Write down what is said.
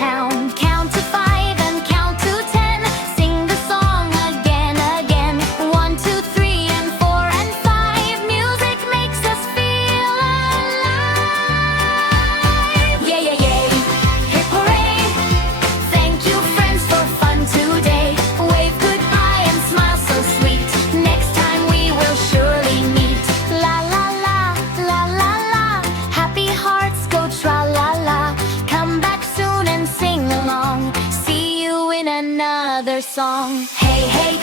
town. Count to 5 and count to 10. Sing the song again, again. 1, 2, 3 and 4 and 5. Music makes us feel alive. Yay, yay, yay, hip hooray. Thank you friends for fun today. Wave goodbye and smile so sweet. Next time we will surely meet. La la la, la la la. Happy hearts go tra la la. Come back soon and sing along. See you in another song. Hey, hey,